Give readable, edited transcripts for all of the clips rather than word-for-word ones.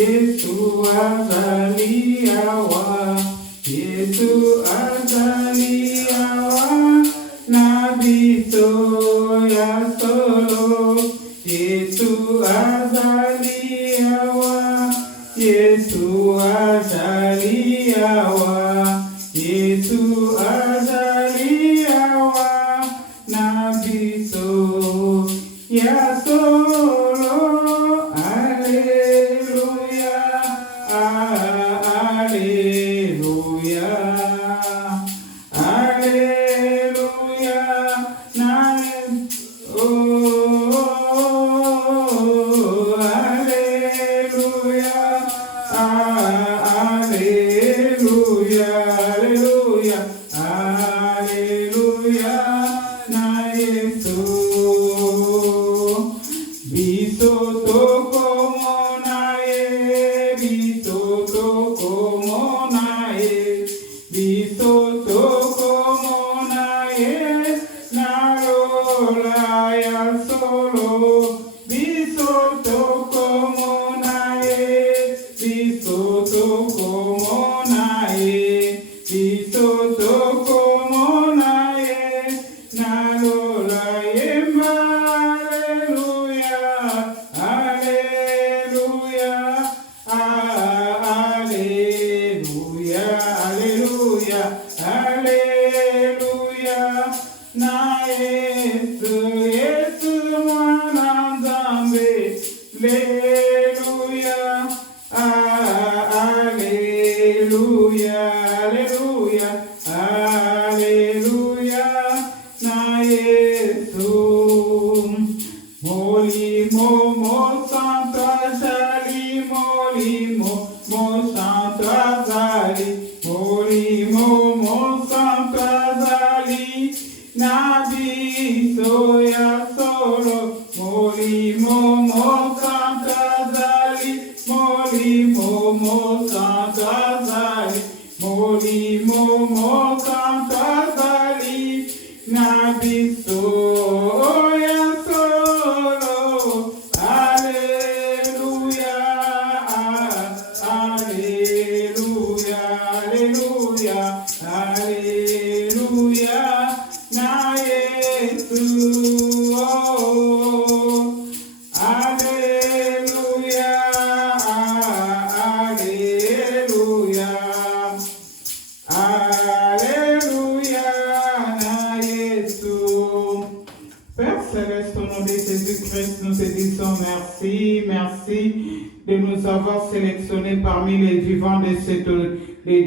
Yesu azaliwa, Yesu azaliwa, Nabiso ya solo, Yesu azaliwa, Yesu azaliwa, Yesu azaliwa, Nabiso ya solo.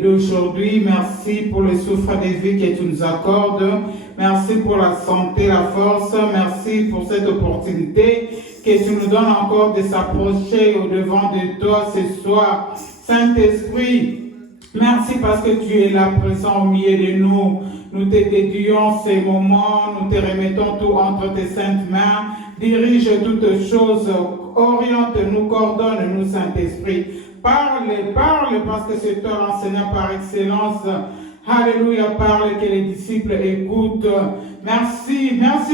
D'aujourd'hui, merci pour le souffle de vie que tu nous accordes. Merci pour la santé, la force. Merci pour cette opportunité que tu nous donnes encore de s'approcher au-devant de toi ce soir. Saint-Esprit, merci parce que tu es là présent au milieu de nous. Nous te dédions ces moments, nous te remettons tout entre tes saintes mains. Dirige toutes choses, oriente-nous, coordonne-nous, Saint-Esprit. Parle, parce que c'est toi l'enseignant par excellence. Alléluia, parle, que les disciples écoutent. Merci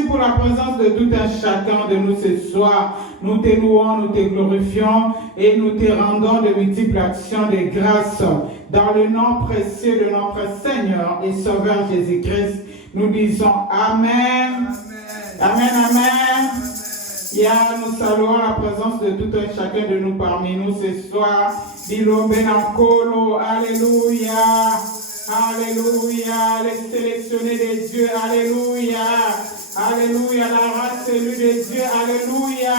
pour la présence de tout un chacun de nous ce soir. Nous te louons, nous te glorifions et nous te rendons de multiples actions de grâce. Dans le nom précieux de notre Seigneur et Sauveur Jésus-Christ, nous disons Amen. Amen, amen. Nous saluons la présence de tout un chacun de nous parmi nous ce soir. Dilo Benankolo, Alléluia. Alléluia, les sélectionnés de Dieu, Alléluia. Alléluia, la race élue de Dieu, Alléluia.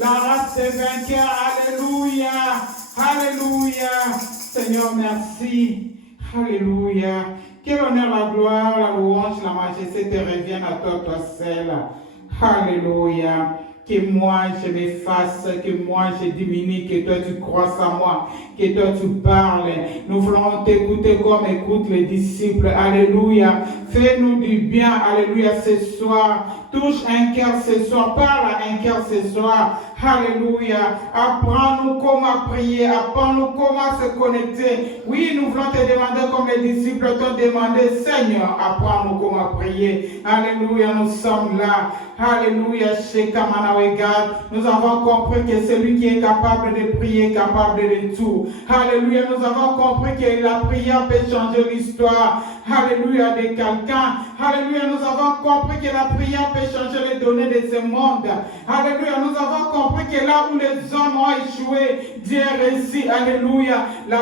La race des vainqueurs, Alléluia. Alléluia. Seigneur, merci. Alléluia. Que l'honneur, la gloire, la louange, la majesté te reviennent à toi, toi seul. Alléluia. Que moi je m'efface, que moi je diminue, que toi tu croisses à moi, que toi tu parles. Nous voulons t'écouter comme écoutent les disciples. Alléluia. Fais-nous du bien, alléluia, ce soir. touche un cœur ce soir, parle à un cœur ce soir. Alléluia. Apprends-nous comment prier, apprends-nous comment se connecter. Oui, nous voulons te demander comme les disciples t'ont demandé, Seigneur, apprends-nous comment prier. Alléluia, nous sommes là. Alléluia, Shekamanawegat. Nous avons compris que celui qui est capable de prier est capable de tout. Alléluia, nous avons compris que la prière peut changer l'histoire. Alléluia, de quelqu'un. Alléluia, nous avons compris que la prière peut changer les données de ce monde. Alléluia, nous avons compris que là où les hommes ont échoué, Dieu réussit. Alléluia, la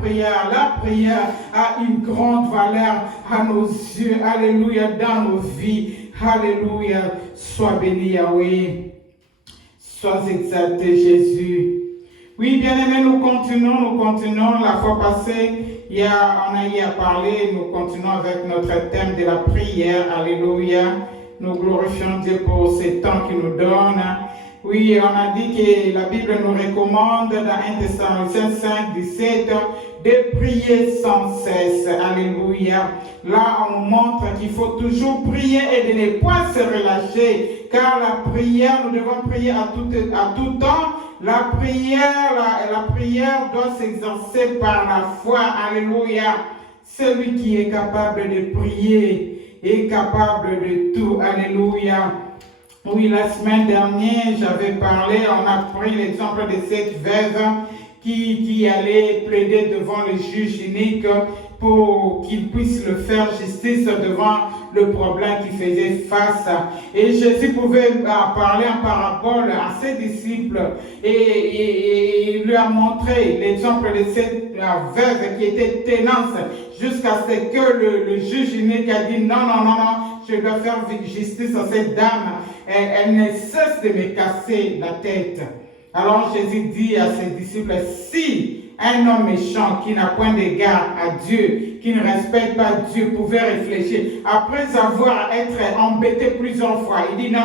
prière a une grande valeur à nos yeux. Alléluia, dans nos vies. Alléluia, sois béni Yahweh. Sois exalté Jésus. Oui, bien-aimés, nous continuons. La fois passée, on a eu à parler, nous continuons avec notre thème de la prière. Alléluia. Nous glorifions Dieu pour ce temps qu'il nous donne. Oui, on a dit que la Bible nous recommande dans 1 Thessaloniciens 5, 17 de prier sans cesse. Alléluia. Là, on nous montre qu'il faut toujours prier et de ne pas se relâcher. Car la prière, nous devons prier à tout temps. La prière doit s'exercer par la foi. Alléluia. Celui qui est capable de prier est capable de tout. Alléluia. Oui, la semaine dernière, j'avais parlé, on a pris l'exemple de cette veuve qui allait plaider devant le juge unique pour qu'il puisse le faire justice devant le problème qu'il faisait face. Et Jésus pouvait parler en parabole à ses disciples et il lui a montré l'exemple de cette veuve qui était tenace jusqu'à ce que le juge unique a dit non, je dois faire justice à cette dame. Elle ne cesse de me casser la tête. Alors Jésus dit à ses disciples, si un homme méchant qui n'a point d'égard à Dieu, qui ne respecte pas Dieu, pouvait réfléchir, après avoir été embêté plusieurs fois, il dit non,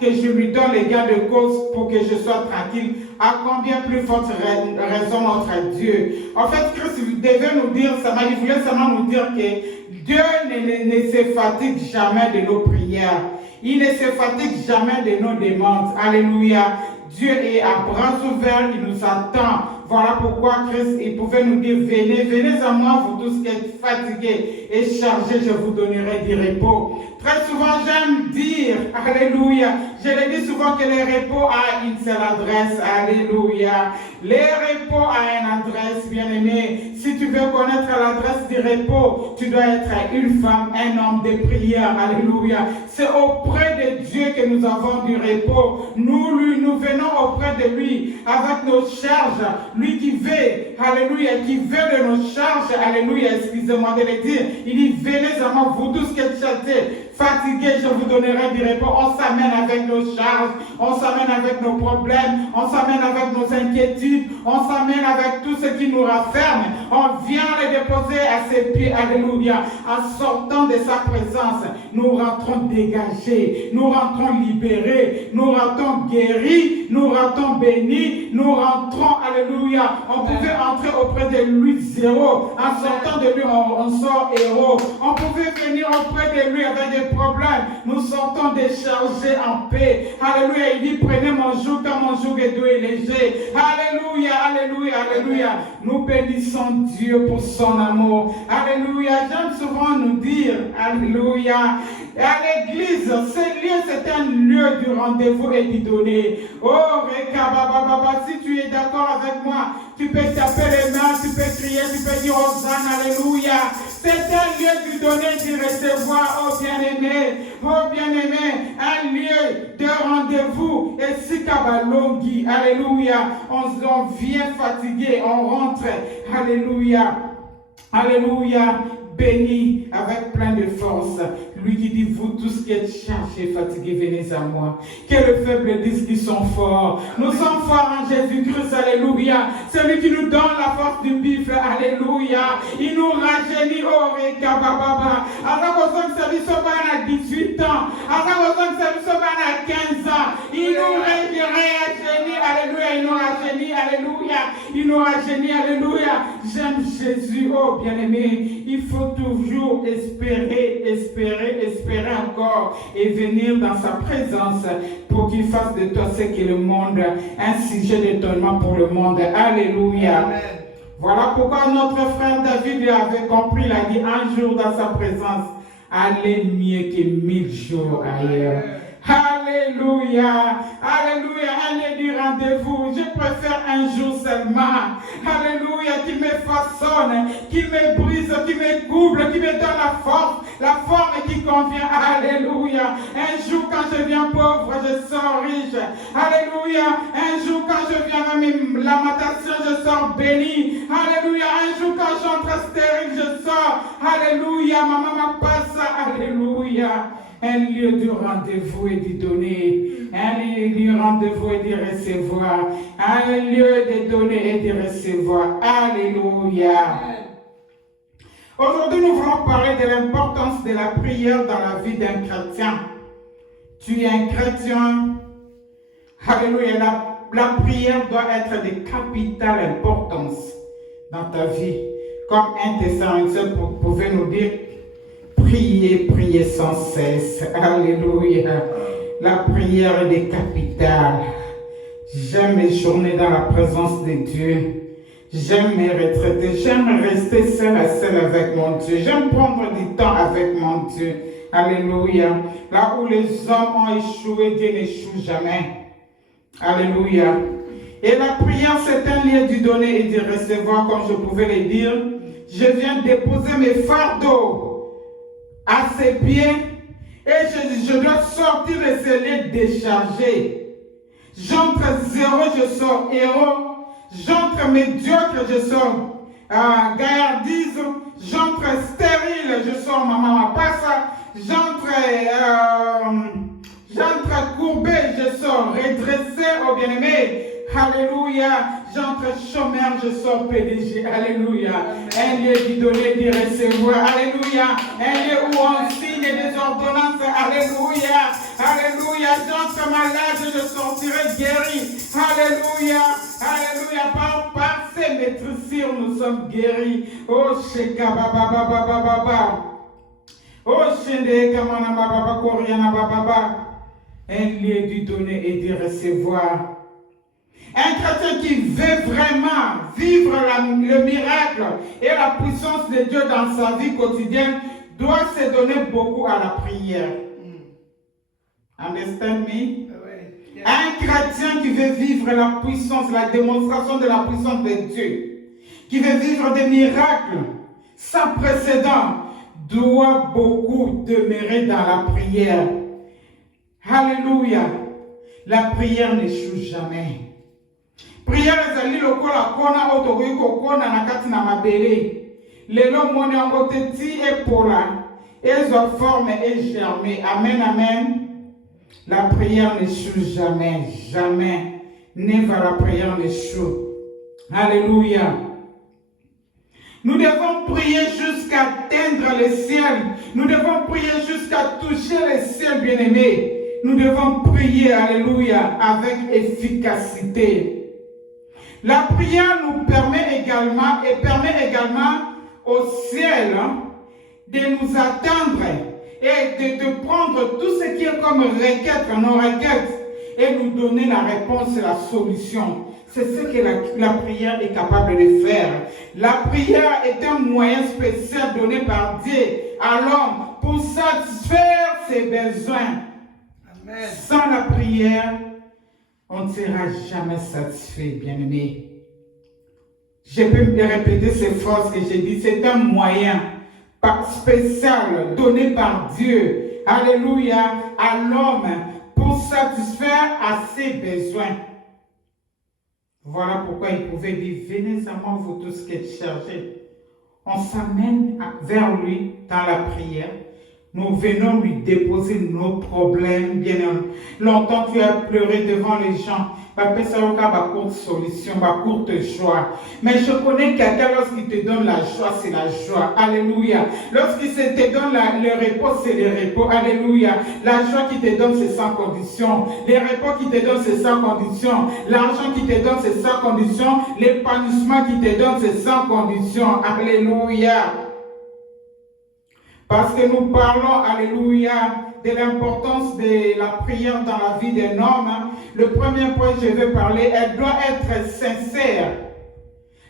que je lui donne les gains de cause pour que je sois tranquille, à combien plus forte raison notre Dieu. En fait, Christ devait nous dire, il voulait seulement nous dire que Dieu ne se fatigue jamais de nos prières. Il ne se fatigue jamais de nos demandes. Alléluia. Dieu est à bras ouverts, il nous attend. Voilà pourquoi Christ, il pouvait nous dire, venez à moi, vous tous qui êtes fatigués et chargés, je vous donnerai du repos. Très souvent, j'aime dire, alléluia, je le dis souvent que le repos a une seule adresse, alléluia. Le repos a une adresse, bien-aimé. Si tu veux connaître l'adresse du repos, tu dois être une femme, un homme de prière, alléluia. C'est auprès de Dieu que nous avons du repos. Nous venons auprès de lui avec nos charges. Lui qui veut, alléluia, qui veut de nos charges, alléluia, excusez-moi de le dire. Il dit, venez à moi, vous tous qui êtes châtiés, fatigués, je vous donnerai du repos. On s'amène avec nos charges, on s'amène avec nos problèmes, on s'amène avec nos inquiétudes, on s'amène avec tout ce qui nous rafferme. On vient les déposer à ses pieds, alléluia. En sortant de sa présence, nous rentrons dégagés, nous rentrons libérés, nous rentrons guéris, nous rentrons bénis, nous rentrons, alléluia. On pouvait entrer auprès de lui zéro. En sortant de lui, on sort héros. On pouvait venir auprès de lui avec des problèmes. Nous sortons déchargés en paix. Alléluia. Il dit, prenez mon joug car mon joug est doux et léger. Alléluia, alléluia, alléluia. Nous bénissons Dieu pour son amour. Alléluia. J'aime souvent nous dire, alléluia. Et à l'église, ce lieu, c'est un lieu du rendez-vous et du donner. Oh, Rekabababa, si tu es d'accord avec moi, tu peux taper les mains, tu peux crier, tu peux dire Hosanna, alléluia. C'est un lieu du donner, du recevoir, oh bien-aimé, un lieu de rendez-vous. Et si Kabalongi, alléluia, on vient fatigué, on rentre, alléluia, alléluia. Béni avec plein de force. Lui qui dit, vous tous qui êtes chargés, fatigués, venez à moi. Que les faibles disent qu'ils sont forts. Nous sommes forts en Jésus-Christ, alléluia. Celui qui nous donne la force du buffle, alléluia. Il nous rajeunit, oh Rekabababa. Avant qu'on s'en service à 18 ans. Avant qu'on s'en service à 15 ans. Il nous rajeunit, alléluia. Il nous rajeunit, alléluia. alléluia. Il aura génie, alléluia. J'aime Jésus, oh bien-aimé. Il faut toujours espérer, espérer, espérer encore et venir dans sa présence pour qu'il fasse de toi ce que le monde, un sujet d'étonnement pour le monde. Alléluia. Amen. Voilà pourquoi notre frère David avait compris, il a dit un jour dans sa présence, allez mieux que 1000 jours ailleurs. Alléluia, alléluia, allez du rendez-vous. Je préfère un jour seulement. Alléluia, qui me façonne, qui me brise, qui me couple, qui me donne la forme qui convient. Alléluia. Un jour quand je viens pauvre, je sors riche. Alléluia. Un jour quand je viens à lamentation, je sors béni. Alléluia. Un jour quand j'entre stérile, je sors. Alléluia. Ma maman passe. Alléluia. Un lieu de rendez-vous et de donner, un lieu de rendez-vous et de recevoir, un lieu de donner et de recevoir. Alléluia. Aujourd'hui, nous voulons parler de l'importance de la prière dans la vie d'un chrétien. Tu es un chrétien. Alléluia. La prière doit être de capitale importance dans ta vie. Comme un Thessaloniciens pouvait nous dire, priez, priez sans cesse. Alléluia. La prière est des capitales. J'aime mes journées dans la présence de Dieu. J'aime mes retraités. J'aime rester seul à seul avec mon Dieu. J'aime prendre du temps avec mon Dieu. Alléluia. Là où les hommes ont échoué, Dieu n'échoue jamais. Alléluia. Et la prière, c'est un lieu du donner et du recevoir, comme je pouvais le dire. Je viens déposer mes fardeaux à ses pieds et je dois sortir de ce lieu déchargé. J'entre zéro, je sors héros. J'entre médiocre, je sors gaillardise. J'entre stérile, je sors maman passa. J'entre courbé, je sors redressé au bien-aimé. Alléluia. J'entre chômeur, je sors PDG. Alléluia. Un lieu du donner, du recevoir. Alléluia. Un lieu où on signe des ordonnances. Alléluia. Alléluia. J'entre malade, je sortirai guéri. Alléluia. Alléluia. Par ces maîtrisures, nous sommes guéris. Oh, Sheka Baba Baba Baba. Oh, Shende Kamana Baba Koriana Baba. Un lieu du donner et du recevoir. Un chrétien qui veut vraiment vivre le miracle et la puissance de Dieu dans sa vie quotidienne doit se donner beaucoup à la prière. Understand me? Un chrétien qui veut vivre la puissance, la démonstration de la puissance de Dieu, qui veut vivre des miracles sans précédent, doit beaucoup demeurer dans la prière. Alléluia. La prière n'échoue jamais. Prière ezali lokola kona otokoki kokona na kati na mabele. Lelo moni yango te ti epola, ezwa forme et germer. Amen, amen. La prière n'échoue jamais, jamais. Never la prière n'échoue. Alléluia. Nous devons prier jusqu'à atteindre le ciel. Nous devons prier jusqu'à toucher le ciel, bien-aimé. Nous devons prier, alléluia, avec efficacité. La prière nous permet également au ciel de nous attendre et de prendre tout ce qui est comme requête, nos requêtes, et nous donner la réponse et la solution. C'est ce que la prière est capable de faire. La prière est un moyen spécial donné par Dieu à l'homme pour satisfaire ses besoins. Amen. Sans la prière, on ne sera jamais satisfait, bien-aimé. Je peux me répéter ces phrases que j'ai dit. C'est un moyen spécial donné par Dieu, alléluia, à l'homme pour satisfaire à ses besoins. Voilà pourquoi il pouvait dire, venez à moi vous tous qui êtes chargés. On s'amène vers lui dans la prière nous venons lui déposer nos problèmes, bien aimé. Longtemps tu as pleuré devant les gens. Papa, ça va courte solution, ma courte joie. Mais je connais quelqu'un, lorsqu'il te donne la joie, c'est la joie. Alléluia. Lorsqu'il te donne le repos, c'est le repos. Alléluia. La joie qu'il te donne, c'est sans condition. Les repos qu'il te donne, c'est sans condition. L'argent qu'il te donne, c'est sans condition. L'épanouissement qu'il te donne, c'est sans condition. Alléluia. Parce que nous parlons, alléluia, de l'importance de la prière dans la vie d'un homme. Le premier point que je vais parler, elle doit être sincère.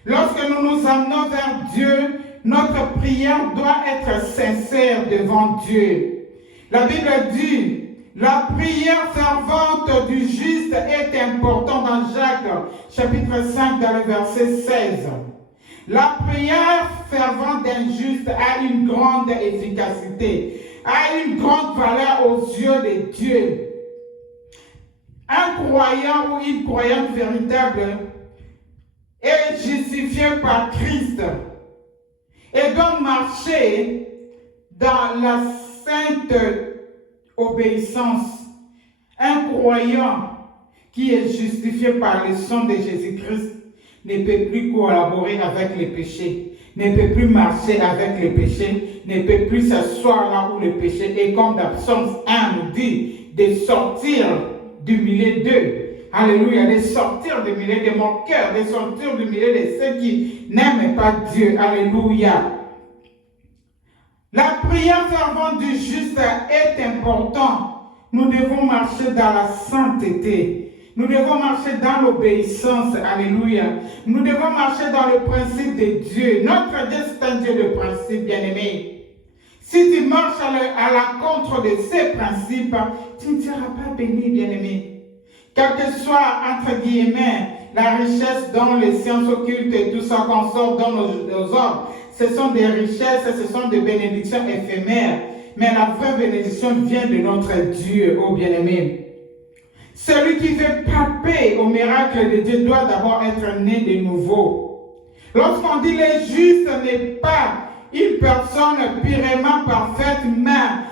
Lorsque nous nous amenons vers Dieu, notre prière doit être sincère devant Dieu. La Bible dit, la prière fervente du juste est importante dans Jacques, chapitre 5, dans le verset 16. La prière fervente d'un juste a une grande efficacité, a une grande valeur aux yeux de Dieu. Un croyant ou une croyante véritable est justifié par Christ et doit marcher dans la sainte obéissance. Un croyant qui est justifié par le sang de Jésus-Christ ne peut plus collaborer avec les péchés, ne peut plus marcher avec les péchés, ne peut plus s'asseoir là où le péché est, comme d'absence 1 nous dit, de sortir du milieu d'eux. Alléluia, de sortir du milieu de mon cœur, de sortir du milieu de ceux qui n'aiment pas Dieu. Alléluia. La prière fervente du juste est importante. Nous devons marcher dans la sainteté. Nous devons marcher dans l'obéissance. Alléluia. Nous devons marcher dans le principe de Dieu. Notre Dieu, c'est un Dieu de principe, bien-aimé. Si tu marches à la contre de ces principes, tu ne seras pas béni, bien-aimé. Quel que soit, entre guillemets, la richesse dans les sciences occultes et tout ça qu'on sort dans nos hommes, ce sont des richesses, ce sont des bénédictions éphémères. Mais la vraie bénédiction vient de notre Dieu, ô bien-aimé. Celui qui veut palper au miracle de Dieu doit d'abord être né de nouveau. Lorsqu'on dit le juste n'est pas une personne purement parfaite, mais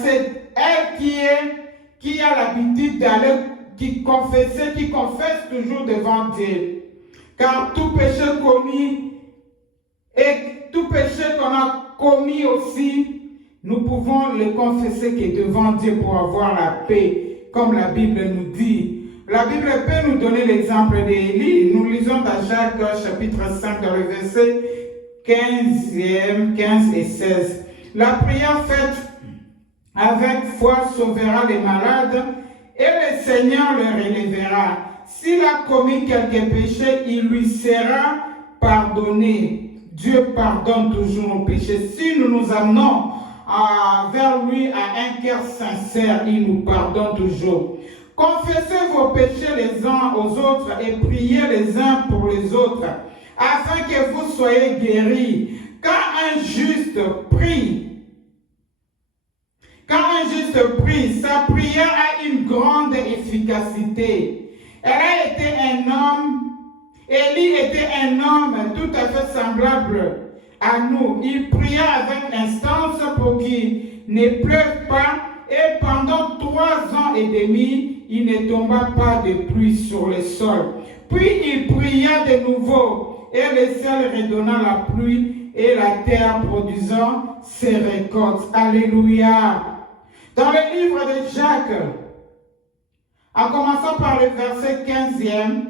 c'est elle qui a l'habitude d'aller, qui confesse toujours devant Dieu. Car tout péché commis et tout péché qu'on a commis aussi, nous pouvons le confesser que devant Dieu pour avoir la paix, comme la Bible nous dit. La Bible peut nous donner l'exemple d'Élie. Nous lisons dans Jacques chapitre 5, dans le verset 15 et 16. La prière faite avec foi sauvera les malades et le Seigneur le relèvera. S'il a commis quelques péchés, il lui sera pardonné. Dieu pardonne toujours nos péchés. Si nous nous amenons vers lui à un cœur sincère, il nous pardonne toujours. Confessez vos péchés les uns aux autres et priez les uns pour les autres, afin que vous soyez guéris. Quand un juste prie, sa prière a une grande efficacité. Elle a été un homme, Élie était un homme tout à fait semblable à nous. Il pria avec instance pour qu'il ne pleuve pas, et pendant 3 ans et demi, il ne tomba pas de pluie sur le sol. Puis il pria de nouveau, et le ciel redonna la pluie, et la terre produisant ses récoltes. Alléluia. Dans le livre de Jacques, en commençant par le verset 15e,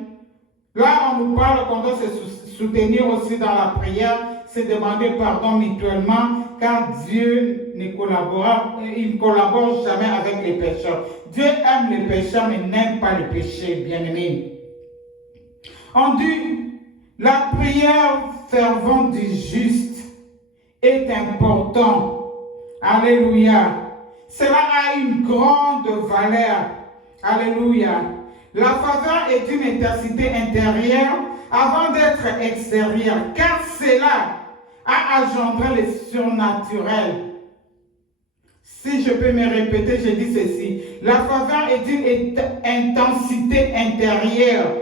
là on nous parle qu'on doit se soutenir aussi dans la prière, se demander pardon mutuellement, car Dieu ne collabore jamais avec les pécheurs. Dieu aime les pécheurs, mais n'aime pas les péchés, bien-aimés. On dit, la prière fervente du juste est importante. Alléluia. Cela a une grande valeur. Alléluia. La faveur est une intensité intérieure avant d'être extérieure, car cela a engendré le surnaturel. Si je peux me répéter, je dis ceci. La faveur est une intensité intérieure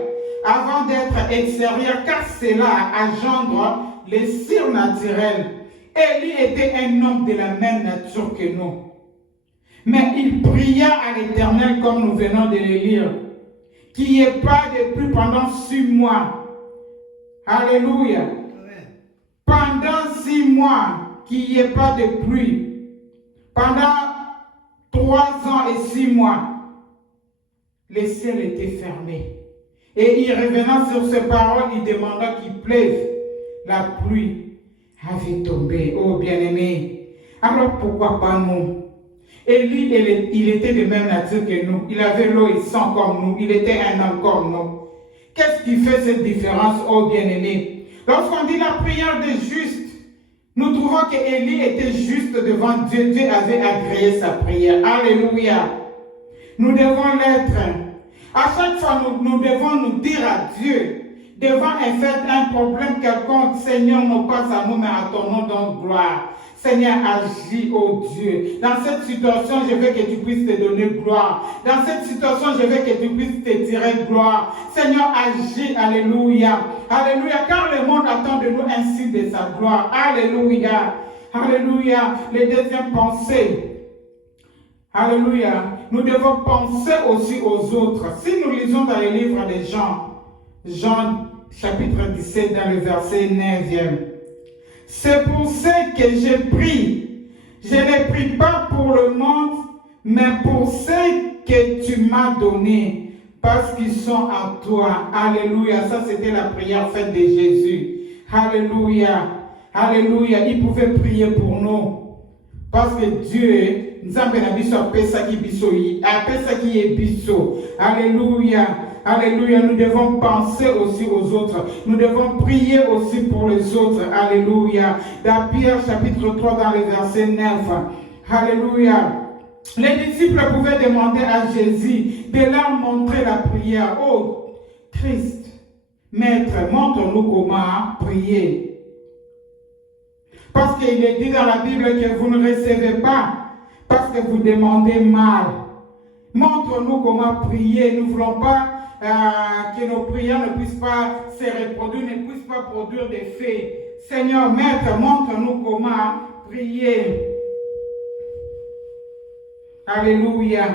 avant d'être extérieure, car cela engendre le surnaturel. Élie était un homme de la même nature que nous. Mais il pria à l'Éternel, comme nous venons de le lire, qu'il n'y ait pas de pluie pendant 6 mois. Alléluia. Pendant 6 mois, qu'il n'y ait pas de pluie. Pendant 3 ans et 6 mois, les ciels étaient fermés. Et il revenant sur ses paroles, il demanda qu'il pleuve. La pluie avait tombé. Oh bien-aimé, alors pourquoi pas nous? Élie, il était de même nature que nous. Il avait l'eau et sang comme nous. Il était un homme comme nous. Qu'est-ce qui fait cette différence, oh bien-aimé? Lorsqu'on dit la prière des justes, nous trouvons que Élie était juste devant Dieu. Dieu avait agréé sa prière. Alléluia. Nous devons l'être. À chaque fois, nous devons nous dire à Dieu, devant un fait, un problème quelconque, Seigneur, non pas à nous, mais à ton nom, donne gloire. Seigneur, agis, oh Dieu. Dans cette situation, je veux que tu puisses te donner gloire. Dans cette situation, je veux que tu puisses te tirer gloire. Seigneur, agis, alléluia. Alléluia, car le monde attend de nous ainsi de sa gloire. Alléluia. Alléluia. Les deuxièmes pensées. Alléluia. Nous devons penser aussi aux autres. Si nous lisons dans le livre de Jean chapitre 17, dans le verset 9e. C'est pour ça que j'ai pris. Je ne prie pas pour le monde, mais pour ceux que tu m'as donnés, parce qu'ils sont en toi. Alléluia. Ça, c'était la prière faite de Jésus. Alléluia. Alléluia. Il pouvait prier pour nous. Parce que Dieu, alléluia, alléluia, nous devons penser aussi aux autres, nous devons prier aussi pour les autres, alléluia. Dans Pierre chapitre 3 dans le verset 9, alléluia. Les disciples pouvaient demander à Jésus de leur montrer la prière. Oh, Christ, Maître, montre-nous comment prier. Parce qu'il est dit dans la Bible que vous ne recevez pas parce que vous demandez mal. Montre-nous comment prier. Nous ne voulons pas que nos prières ne puissent pas se reproduire, ne puissent pas produire des faits. Seigneur, Maître, montre-nous comment prier. Alléluia.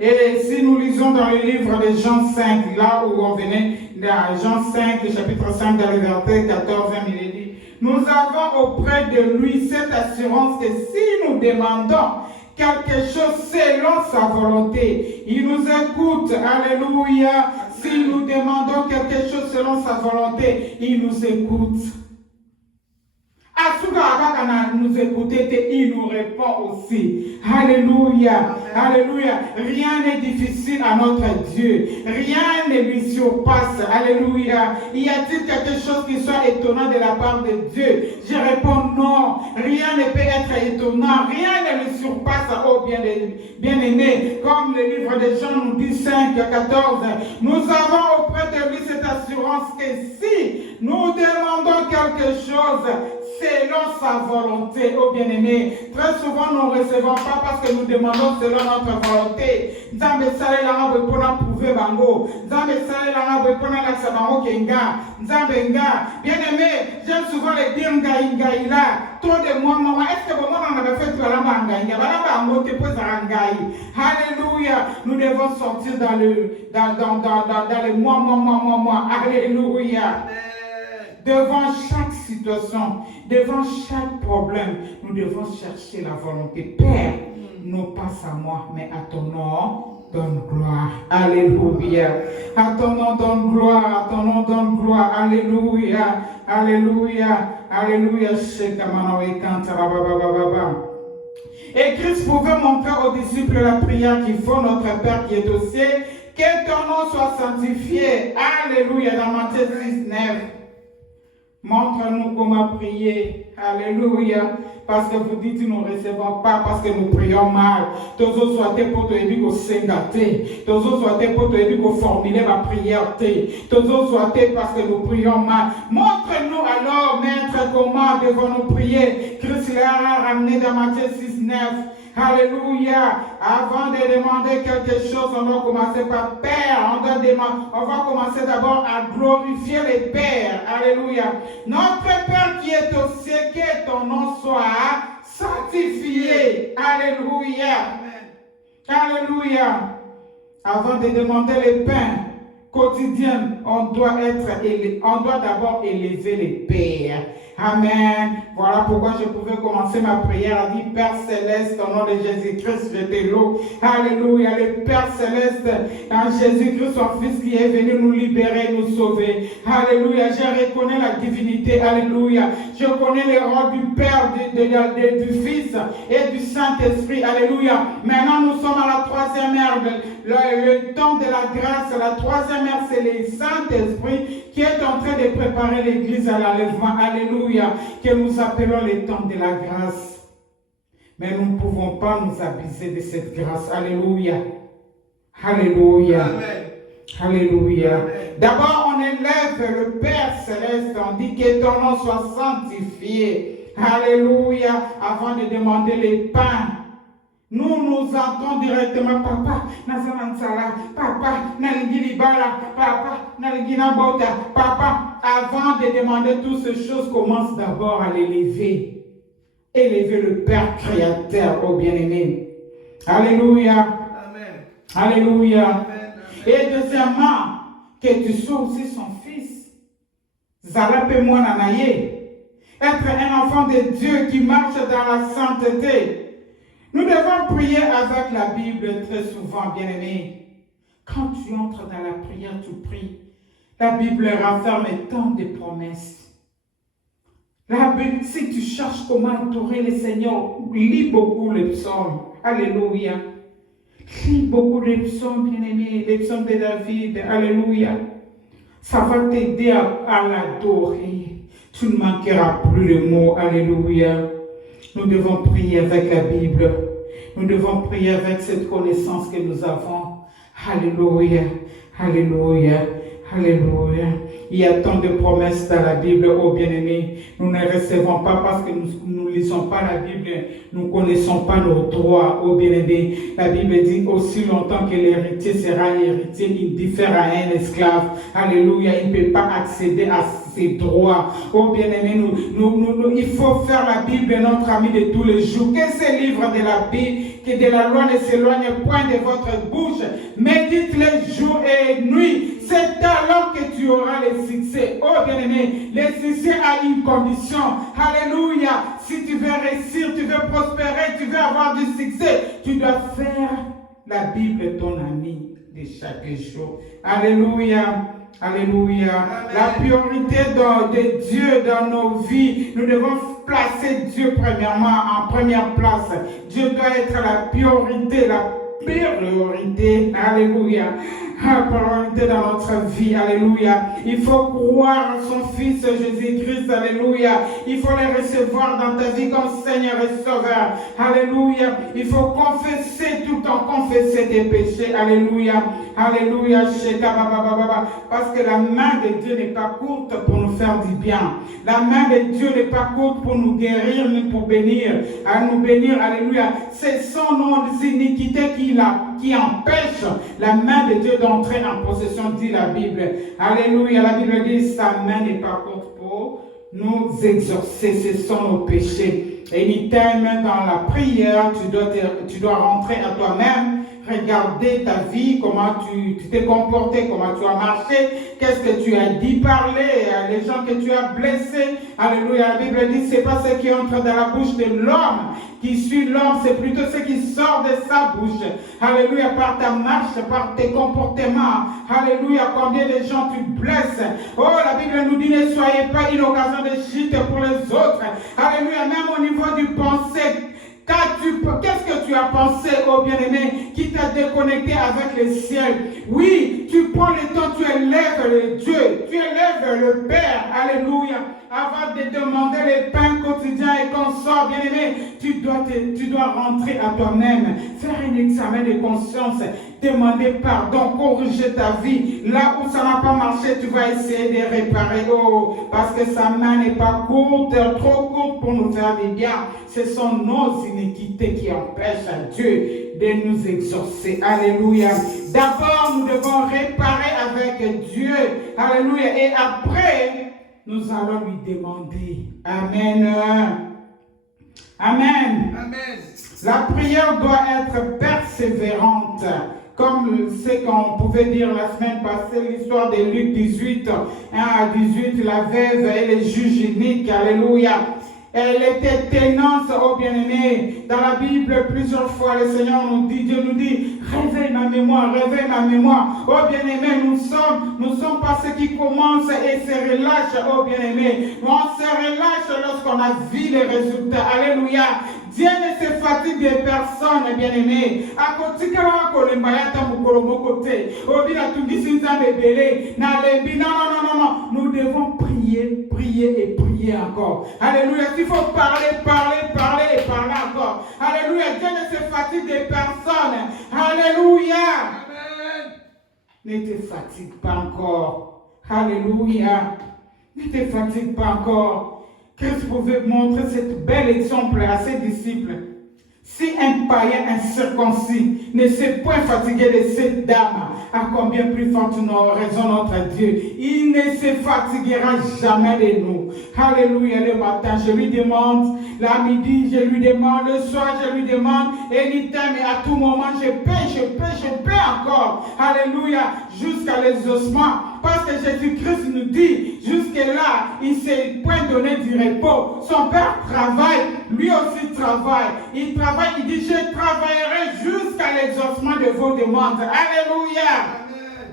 Et si nous lisons dans le livre de Jean 5, là où on venait, dans Jean 5, chapitre 5, dans le verset 14, il est dit, nous avons auprès de lui cette assurance que si nous demandons quelque chose selon sa volonté, il nous écoute. Alléluia. Si nous demandons quelque chose selon sa volonté, il nous écoute. Nous écouter, il nous répond aussi. Alléluia. Alléluia. Rien n'est difficile à notre Dieu. Rien ne lui surpasse. Alléluia. Y a-t-il quelque chose qui soit étonnant de la part de Dieu? Je réponds non. Rien ne peut être étonnant. Rien ne lui surpasse. Oh bien-aimé. Comme le livre de Jean nous dit 5, 14. Nous avons auprès de lui cette assurance que si nous demandons quelque chose selon sa volonté, oh bien-aimé, très souvent nous ne recevons pas parce que nous demandons selon notre volonté. Bien-aimé, j'aime souvent les dire ngaïla. Trop de moi, maman, est-ce que maman en avait fait tout à la Alléluia. Nous devons sortir dans le moi. Alléluia. Devant chaque situation, devant chaque problème, nous devons chercher la volonté. Père, non pas à moi, mais à ton nom, donne gloire. Alléluia. À ton nom, donne gloire. À ton nom, donne gloire. Alléluia. Alléluia. Alléluia. Et Christ pouvait montrer aux disciples la prière qu'ils font, notre Père qui est au ciel, que ton nom soit sanctifié. Alléluia. Dans Matthieu 6, 9. Montre-nous comment prier. Alléluia. Parce que vous dites que nous ne recevons pas, parce que nous prions mal. Tous autres soient pour te dire qu'on s'engage. Tous autres soient pour te dire qu'on formule ma prière. Tous autres soient parce que nous prions mal. Montre-nous alors, Maître, comment devons-nous prier. Christ l'a ramené dans Matthieu 6, 9. Alléluia. Avant de demander quelque chose, on doit commencer par Père. On doit on va commencer d'abord à glorifier les pères. Alléluia. Notre Père qui est au ciel, que ton nom soit sanctifié. Alléluia. Alléluia. Avant de demander les pains quotidiens, on doit d'abord élever les pères. Amen. Voilà pourquoi je pouvais commencer ma prière à dire Père Céleste, au nom de Jésus-Christ, je te loue. Alléluia. Le Père Céleste, en Jésus-Christ, son Fils qui est venu nous libérer, nous sauver. Alléluia. Je reconnais la divinité. Alléluia. Je connais le rôle du Père, du Fils et du Saint-Esprit. Alléluia. Maintenant, nous sommes à la troisième ère, le temps de la grâce. La troisième ère, c'est le Saint-Esprit qui est en train de préparer l'Église à l'enlèvement. Alléluia. Que nous appelons le temps de la grâce. Mais nous ne pouvons pas nous abuser de cette grâce. Alléluia. Alléluia. Amen. Alléluia. D'abord, on élève le Père Céleste. On dit que ton nom soit sanctifié. Alléluia. Avant de demander les pains. Nous entrons directement, papa, Nazanansala, papa, Nalingilibala, papa, Nalinginabota, papa. Avant de demander toutes ces choses, commence d'abord à l'élever. Élever le Père créateur, au bien-aimé. Alléluia. Amen. Alléluia. Amen. Et deuxièmement, que tu sois aussi son fils. Zalape Mouananaye. Être un enfant de Dieu qui marche dans la sainteté. Nous devons prier avec la Bible très souvent, bien-aimés. Quand tu entres dans la prière, tu pries. La Bible renferme tant de promesses. La Bible, si tu cherches comment adorer le Seigneur, lis beaucoup les psaumes. Alléluia. Lis beaucoup les psaumes, bien-aimés, les psaumes de David. Alléluia. Ça va t'aider à l'adorer. Tu ne manqueras plus de mots. Alléluia. Nous devons prier avec la Bible. Nous devons prier avec cette connaissance que nous avons. Alléluia. Alléluia. Alléluia. Il y a tant de promesses dans la Bible, oh bien-aimés. Nous ne recevons pas parce que nous ne lisons pas la Bible. Nous ne connaissons pas nos droits, oh bien-aimés. La Bible dit aussi longtemps que l'héritier sera héritier, il diffère à un esclave. Alléluia. Il ne peut pas accéder à ses droits. Oh bien-aimés, il faut faire la Bible notre ami de tous les jours. Que ces livres de la Bible, que de la loi ne s'éloignent point de votre bouche. Médite-les jour et nuit. C'est alors que tu auras le succès. Oh bien-aimé, le succès a une condition. Alléluia. Si tu veux réussir, tu veux prospérer, tu veux avoir du succès, tu dois faire la Bible ton ami de chaque jour. Alléluia. Alléluia. Amen. La priorité de Dieu dans nos vies, nous devons placer Dieu premièrement en première place. Dieu doit être la priorité, priorité. Alléluia. Priorité dans notre vie. Alléluia. Il faut croire en son Fils Jésus-Christ. Alléluia. Il faut le recevoir dans ta vie comme Seigneur et Sauveur. Alléluia. Il faut confesser tout en confesser tes péchés. Alléluia. Alléluia. Parce que la main de Dieu n'est pas courte pour nous faire du bien. La main de Dieu n'est pas courte pour nous guérir ni pour bénir. À nous bénir. Alléluia. C'est son nom d'iniquité qui empêche la main de Dieu d'entrer en possession, dit la Bible. Alléluia. La Bible dit sa main n'est pas courte pour nous exorcer. Ce sont nos péchés. Anytime dans la prière, tu dois rentrer à toi-même, regarder ta vie, comment tu t'es comporté, comment tu as marché, qu'est-ce que tu as dit, parler, les gens que tu as blessés. Alléluia. La Bible dit c'est pas ce qui entre dans la bouche de l'homme qui suit l'homme, c'est plutôt ce qui sort de sa bouche. Alléluia. Par ta marche, par tes comportements. Alléluia. Combien de gens tu blesses. Oh, la Bible nous dit ne soyez pas une occasion de chute pour les autres. Alléluia. Même au niveau du pensée. Qu'est-ce que tu as pensé, oh bien-aimé, qui t'a déconnecté avec le ciel? Oui, tu prends le temps, tu élèves le Dieu, tu élèves le Père. Alléluia. Avant de demander les pains quotidiens et consorts, bien-aimé, tu dois rentrer à toi-même, faire un examen de conscience, demander pardon, corriger ta vie. Là où ça n'a pas marché, tu vas essayer de réparer. Oh, parce que sa main n'est pas courte, trop courte pour nous faire du bien. Ce sont nos iniquités qui empêchent à Dieu de nous exaucer. Alléluia. D'abord, nous devons réparer avec Dieu. Alléluia. Et après, nous allons lui demander. Amen. Amen. Amen. La prière doit être persévérante. Comme ce qu'on pouvait dire la semaine passée, l'histoire de Luc 18, 1 à 18, la veuve et les juges uniques. Alléluia. Elle était ténance, oh bien-aimé. Dans la Bible, plusieurs fois, le Seigneur nous dit, Dieu nous dit, réveille ma mémoire, réveille ma mémoire. Oh bien-aimé, nous sommes pas ceux qui commencent et se relâchent, oh bien-aimé. On se relâche lorsqu'on a vu les résultats. Alléluia. Dieu ne se fatigue des personnes, bien-aimés. À côté non. Nous devons prier et prier encore. Alléluia. Il faut parler et parler encore. Alléluia. Dieu ne se fatigue des personnes. Alléluia. Amen. Ne te fatigue pas encore. Alléluia. Ne te fatigue pas encore. Christ pouvait montrer cette belle exemple à ses disciples. Si un païen incirconcis ne s'est point fatigué de cette dame, à combien plus forte nous raison notre Dieu, il ne se fatiguera jamais de nous. Alléluia. Le matin, je lui demande, la midi, je lui demande, le soir, je lui demande, anytime et à tout moment, je paie encore. Alléluia. Jusqu'à l'exaucement. Parce que Jésus-Christ nous dit, jusque-là, il ne s'est point donné du repos. Son Père travaille, lui aussi travaille. Il travaille, il dit, je travaillerai jusqu'à l'exaucement de vos demandes. Alléluia. Amen.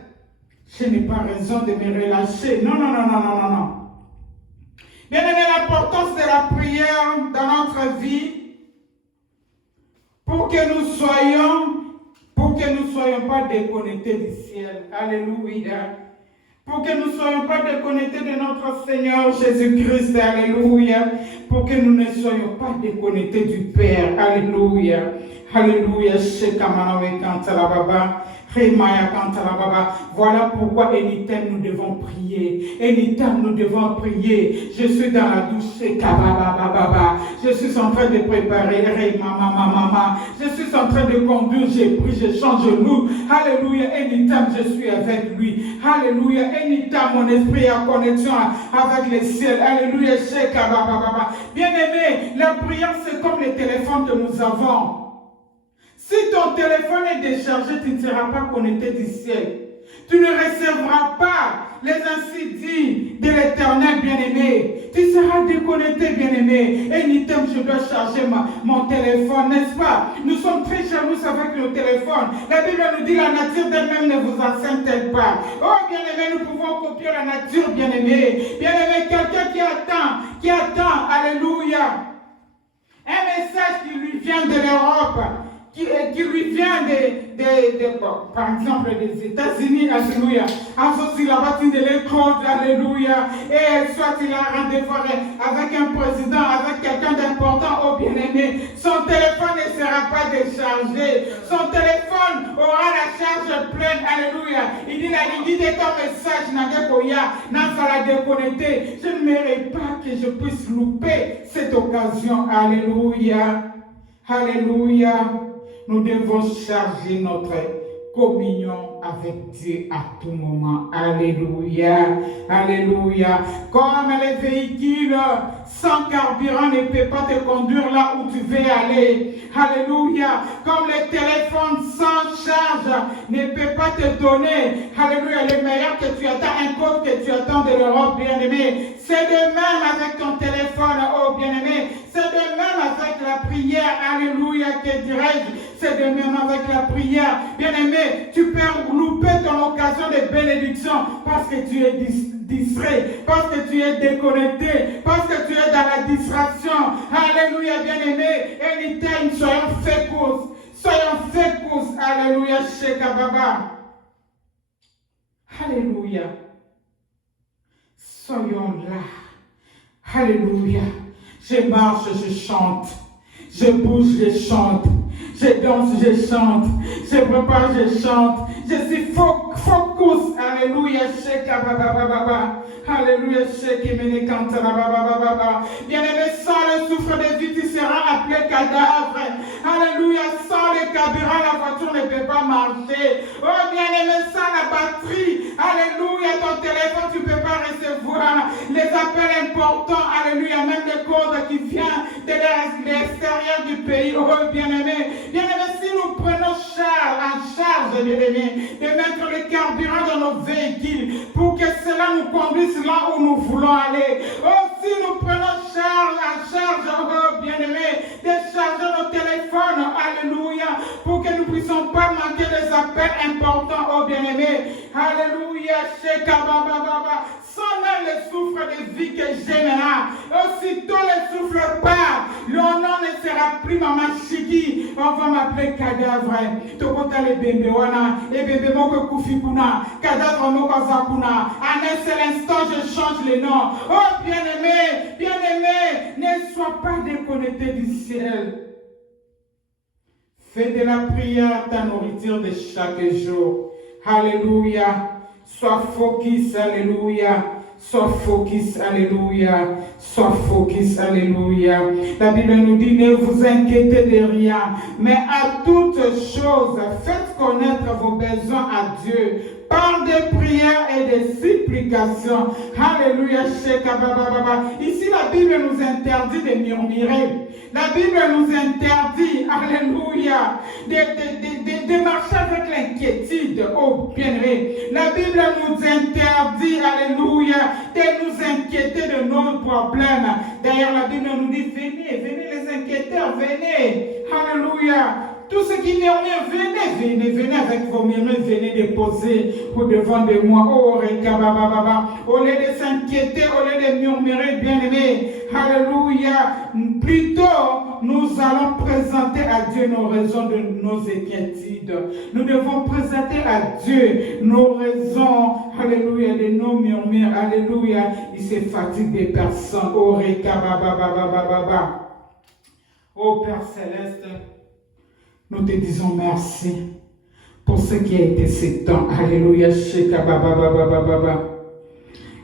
Je n'ai pas raison de me relâcher. Non. Bien aimé, l'importance de la prière dans notre vie, pour que nous soyons pas déconnectés du ciel. Alléluia. Pour que nous ne soyons pas déconnectés de notre Seigneur Jésus-Christ. Alléluia. Pour que nous ne soyons pas déconnectés du Père. Alléluia. Alléluia. Voilà pourquoi anytime nous devons prier. Anytime nous devons prier. Je suis dans la douche. Je suis en train de préparer. Je suis en train de conduire. Je prie, je change de genou. Alléluia. Anytime je suis avec lui. Alléluia. Anytime mon esprit est en connexion avec le ciel. Alléluia. Bien aimé, la prière c'est comme le téléphone que nous avons. Si ton téléphone est déchargé, tu ne seras pas connecté du ciel. Tu ne recevras pas les insidies de l'Éternel, bien-aimé. Tu seras déconnecté, bien-aimé. Et anytime je dois charger mon téléphone, n'est-ce pas? Nous sommes très jaloux avec le téléphone. La Bible nous dit la nature d'elle-même ne vous enseigne-t-elle pas? Oh, bien-aimé, nous pouvons copier la nature, bien-aimé. Bien-aimé, quelqu'un qui attend, alléluia. Un message qui lui vient de l'Europe. Qui lui vient par exemple des États-Unis, alléluia. Ensuite, là-bas, il l'écoute, alléluia. Et soit il a un rendez-vous avec un président, avec quelqu'un d'important, oh bien-aimé. Son téléphone ne sera pas déchargé. Son téléphone aura la charge pleine, alléluia. Il dit, la ligne de ton message, n'a pas la déconnecter. Je ne mérite pas que je puisse louper cette occasion, alléluia. Alléluia. Nous devons charger notre communion avec Dieu à tout moment. Alléluia. Alléluia. Comme les véhicules sans carburant ne peuvent pas te conduire là où tu veux aller. Alléluia. Comme les téléphones sans charge ne peuvent pas te donner. Alléluia. Le meilleur que tu attends, un code que tu attends de l'Europe, bien-aimé. C'est de même avec ton téléphone, oh bien-aimé. C'est de même avec la prière. Alléluia. Que dirais-je? C'est de même avec la prière. Bien-aimé, tu peux louper ton occasion de bénédiction parce que tu es distrait, parce que tu es déconnecté, parce que tu es dans la distraction. Alléluia, bien-aimé. Anytime, soyons focus. Alléluia, Shekababa. Alléluia. Soyons là. Alléluia. Je marche, je chante. Je bouge, je chante. Je danse, je chante. Je prépare, je chante. Je suis focus. Alléluia. Alléluia. Bien-aimé, sans le souffle de vie, tu seras appelé cadavre. Alléluia. Sans le carburant, la voiture ne peut pas marcher. Oh, bien-aimé, sans la batterie. Alléluia. Ton téléphone, tu ne peux pas recevoir les appels importants. Alléluia. Même les codes qui viennent de l'extérieur du pays. Oh, bien-aimé. Bien-aimé, si nous prenons en charge, bien-aimé, de mettre le carburant dans nos véhicules pour que cela nous conduise là où nous voulons aller. Oh, si nous prenons en charge, oh, bien-aimé, de charger nos téléphones, alléluia, pour que nous ne puissions pas manquer les appels importants, oh, bien-aimé. Alléluia, Shekabababa. Sans même le souffle de vie que j'ai maintenant, aussitôt le souffle part, le nom ne sera plus Maman Chiki, on va m'appeler cadavre. Tokota le bébé wana, et bébé moko kufikuna, cadavre moko zakuna. En un seul instant, je change le nom. Oh bien-aimé, ne sois pas déconnecté du ciel. Fais de la prière ta nourriture de chaque jour. Alléluia. Sois focus, alléluia. Sois focus, alléluia. Sois focus, alléluia. La Bible nous dit, ne vous inquiétez de rien, mais à toutes choses, faites connaître vos besoins à Dieu par des prières et des supplications. Alléluia. Ici, la Bible nous interdit de murmurer. La Bible nous interdit, alléluia, de marcher avec l'inquiétude. Oh, bien-aimé. La Bible nous interdit, alléluia, de nous inquiéter de nos problèmes. D'ailleurs, la Bible nous dit, venez les inquiéteurs, venez. Alléluia. Tout ce qui murmure, venez avec vos murmures, venez déposer au-devant de moi. Oh, Rekabababa. Au lieu de s'inquiéter, au lieu de murmurer, bien-aimé. Alléluia. Plutôt, nous allons présenter à Dieu nos raisons de nos inquiétudes. Nous devons présenter à Dieu nos raisons, alléluia, de nos murmures. Alléluia. Il se fatigue des personnes. Oh, Rekabababa. Oh, Père Céleste. Nous te disons merci pour ce qui a été ce temps. Alléluia.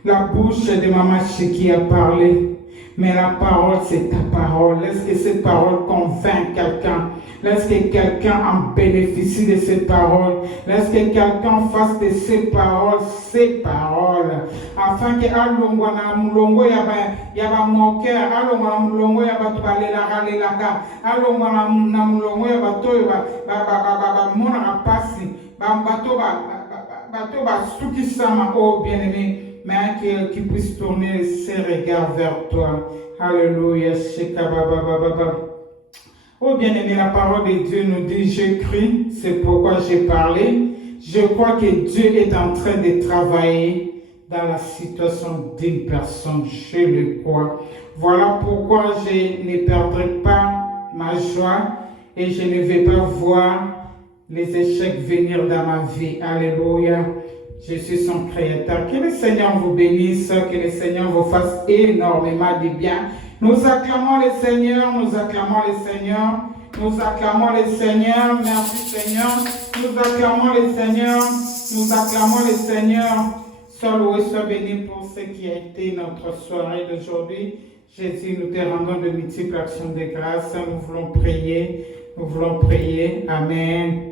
La bouche de Maman Chiki a parlé, mais la parole, c'est ta parole. Laisse que cette parole convainque quelqu'un. Laisse que quelqu'un en bénéficie de ces paroles. Laisse que quelqu'un fasse de ces paroles, afin que alongwana mulongo yaba moqueur, alongwana mulongo yaba tubalela galelaka, alongwana na mulongo yaba to ba mona pasi, bato ba sukisama, oh bien-aimé, mais qui puisse tourner ses regards vers toi. Alléluia. Oh bien-aimé, la parole de Dieu nous dit, je crie, c'est pourquoi j'ai parlé. Je crois que Dieu est en train de travailler dans la situation d'une personne, je le crois. Voilà pourquoi je ne perdrai pas ma joie et je ne vais pas voir les échecs venir dans ma vie. Alléluia. Je suis son créateur. Que le Seigneur vous bénisse, que le Seigneur vous fasse énormément de bien. Nous acclamons le Seigneur, nous acclamons le Seigneur, nous acclamons le Seigneur. Merci Seigneur. Nous acclamons le Seigneur, nous acclamons le Seigneur. Sois loué, sois béni pour ce qui a été notre soirée d'aujourd'hui. Jésus, nous te rendons de multiples actions de grâce. Nous voulons prier. Amen.